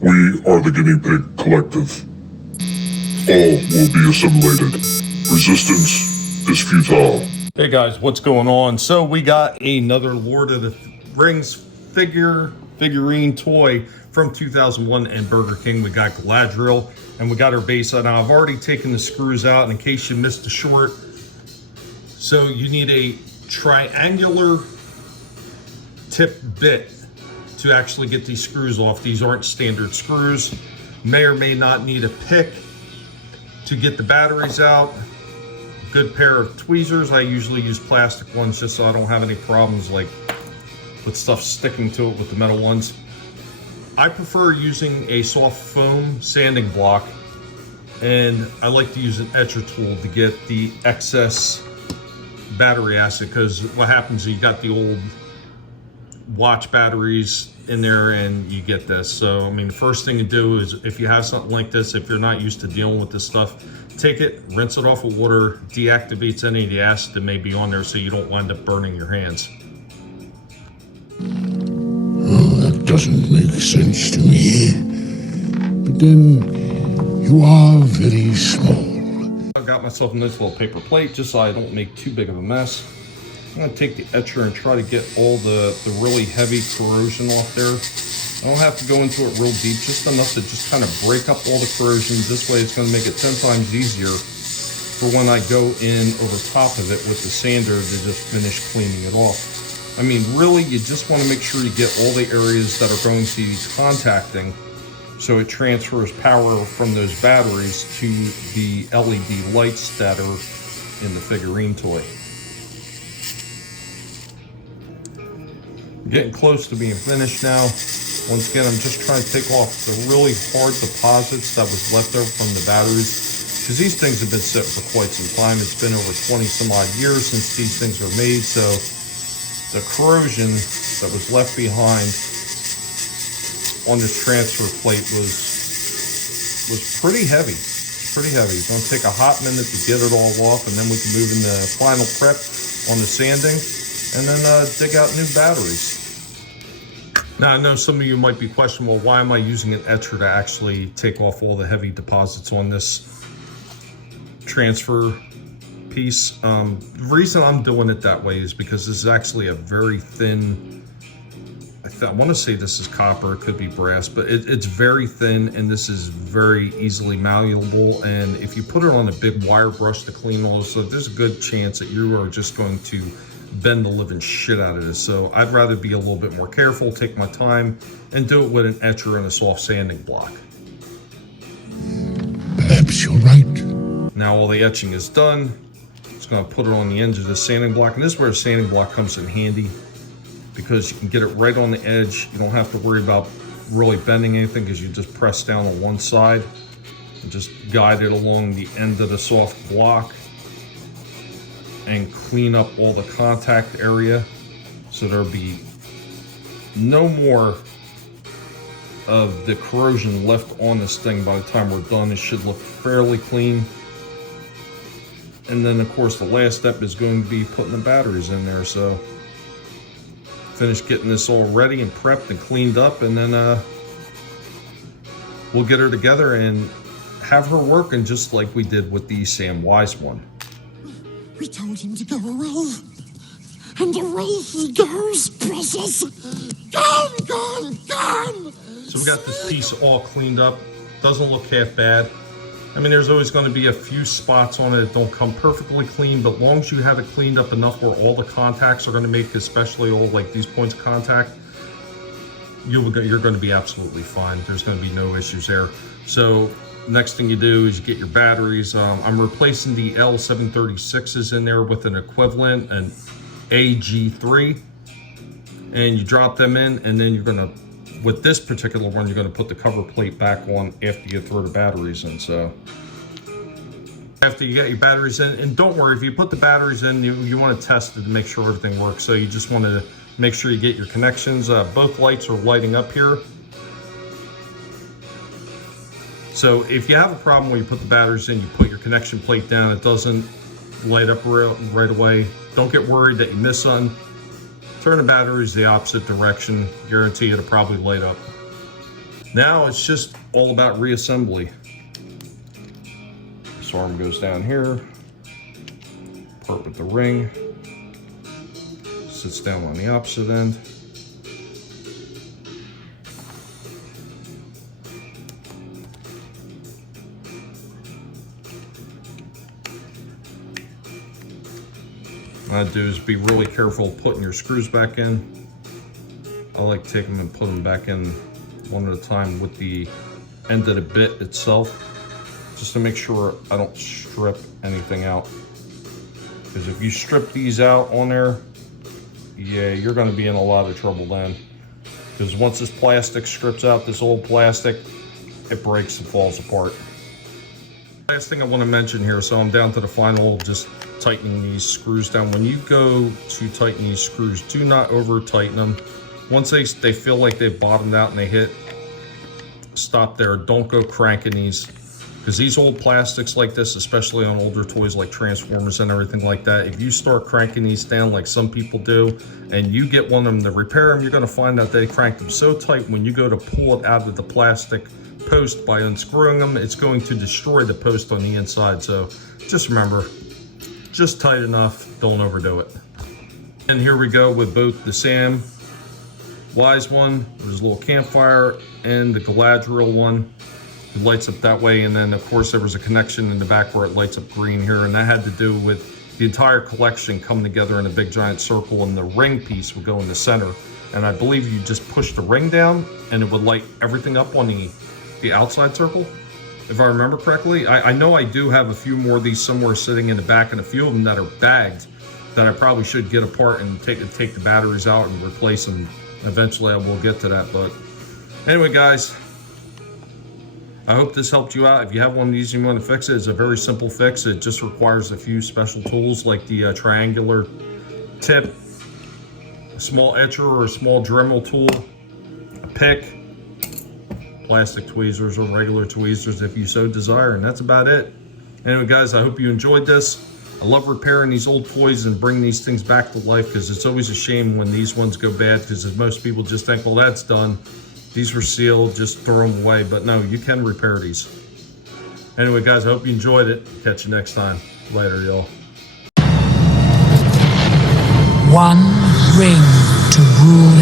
We are the Guinea Pig Collective. All will be assimilated. Resistance is futile. Hey guys, what's going on? So we got another Lord of the Rings figurine toy from 2001 and Burger King. We got Galadriel and we got her base. Now I've already taken the screws out in case you missed the short. So you need a triangular tip bit to actually get these screws off. These aren't standard screws. May or may not need a pick to get the batteries out. Good pair of tweezers. I usually use plastic ones just so I don't have any problems like with stuff sticking to it with the metal ones. I prefer using a soft foam sanding block, and I like to use an etcher tool to get the excess battery acid, because what happens is you got the old watch batteries in there and you get this. So I mean, the first thing to do is, if you have something like this, if you're not used to dealing with this stuff, take it, rinse it off with water, deactivates any of the acid that may be on there so you don't wind up burning your hands. Oh, that doesn't make sense to me. But then, you are very small. I got myself a nice little paper plate just so I don't make too big of a mess. I'm going to take the etcher and try to get all the really heavy corrosion off there. I don't have to go into it real deep, just enough to just kind of break up all the corrosion. This way it's going to make it 10 times easier for when I go in over top of it with the sander to just finish cleaning it off. I mean, really, you just want to make sure you get all the areas that are going to be contacting, so it transfers power from those batteries to the LED lights that are in the figurine toy. Getting close to being finished now. Once again, I'm just trying to take off the really hard deposits that was left over from the batteries, because these things have been sitting for quite some time. It's been over 20 some odd years since these things were made, so the corrosion that was left behind on this transfer plate was pretty heavy. Pretty heavy. It's going to take a hot minute to get it all off, and then we can move into final prep on the sanding and then dig out new batteries. Now, I know some of you might be questioning, well, why am I using an etcher to actually take off all the heavy deposits on this transfer piece? The reason I'm doing it that way is because this is actually a very thin, I want to say this is copper, it could be brass, but it's very thin, and this is very easily malleable. And if you put it on a big wire brush to clean all this, so there's a good chance that you are just going to bend the living shit out of this. So I'd rather be a little bit more careful, take my time, and do it with an etcher and a soft sanding block. Perhaps you're right. Now all the etching is done. Just gonna put it on the edge of the sanding block, and this is where the sanding block comes in handy, because you can get it right on the edge. You don't have to worry about really bending anything, because you just press down on one side and just guide it along the end of the soft block and clean up all the contact area, so there'll be no more of the corrosion left on this thing by the time we're done. It should look fairly clean. And then of course the last step is going to be putting the batteries in there. So finish getting this all ready and prepped and cleaned up, and then we'll get her together and have her working just like we did with the Samwise one. We told him to go away, and away he goes, precious. Gone, gone, gone. So we got this piece all cleaned up. Doesn't look half bad. I mean, there's always going to be a few spots on it that don't come perfectly clean, but as long as you have it cleaned up enough where all the contacts are going to make, especially all like these points of contact, you're going to be absolutely fine. There's going to be no issues there. So next thing you do is you get your batteries. I'm replacing the L736s in there with an equivalent, an AG3, and you drop them in, and then you're gonna, with this particular one, you're gonna put the cover plate back on after you throw the batteries in. So after you get your batteries in, and don't worry, if you put the batteries in, you want to test it to make sure everything works. So you just want to make sure you get your connections. Both lights are lighting up here. So if you have a problem when you put the batteries in, you put your connection plate down, it doesn't light up right away. Don't get worried that you miss something. Turn the batteries the opposite direction. Guarantee it'll probably light up. Now it's just all about reassembly. This arm goes down here, part with the ring, sits down on the opposite end. What I do is be really careful putting your screws back in. I like to take them and put them back in one at a time with the end of the bit itself, just to make sure I don't strip anything out. Because if you strip these out on there, yeah, you're going to be in a lot of trouble then. Because once this plastic strips out, this old plastic, it breaks and falls apart. Last thing I want to mention here, so I'm down to the final, just tightening these screws down. When you go to tighten these screws, do not over tighten them. Once they feel like they've bottomed out and they hit, stop there. Don't go cranking these, because these old plastics like this, especially on older toys like Transformers and everything like that, if you start cranking these down like some people do, and you get one of them to repair them, you're going to find out they crank them so tight when you go to pull it out of the plastic post by unscrewing them, it's going to destroy the post on the inside. So just remember, just tight enough, don't overdo it. And here we go with both the Sam Wise one, there's a little campfire, and the Galadriel one. It lights up that way, and then of course there was a connection in the back where it lights up green here, and that had to do with the entire collection coming together in a big giant circle, and the ring piece would go in the center. And I believe you just push the ring down and it would light everything up on the outside circle, if I remember correctly. I know I do have a few more of these somewhere sitting in the back, and a few of them that are bagged that I probably should get apart and take the batteries out and replace them. Eventually I will get to that. But anyway, guys, I hope this helped you out. If you have one of these and you want to fix it, it's a very simple fix. It just requires a few special tools like the triangular tip, a small etcher or a small Dremel tool, a pick, plastic tweezers or regular tweezers if you so desire, and that's about it. Anyway, guys, I hope you enjoyed this. I love repairing these old toys and bringing these things back to life, because it's always a shame when these ones go bad, because most people just think, well, that's done. These were sealed, just throw them away. But no, you can repair these. Anyway, guys, I hope you enjoyed it. Catch you next time. Later, y'all. One ring to rule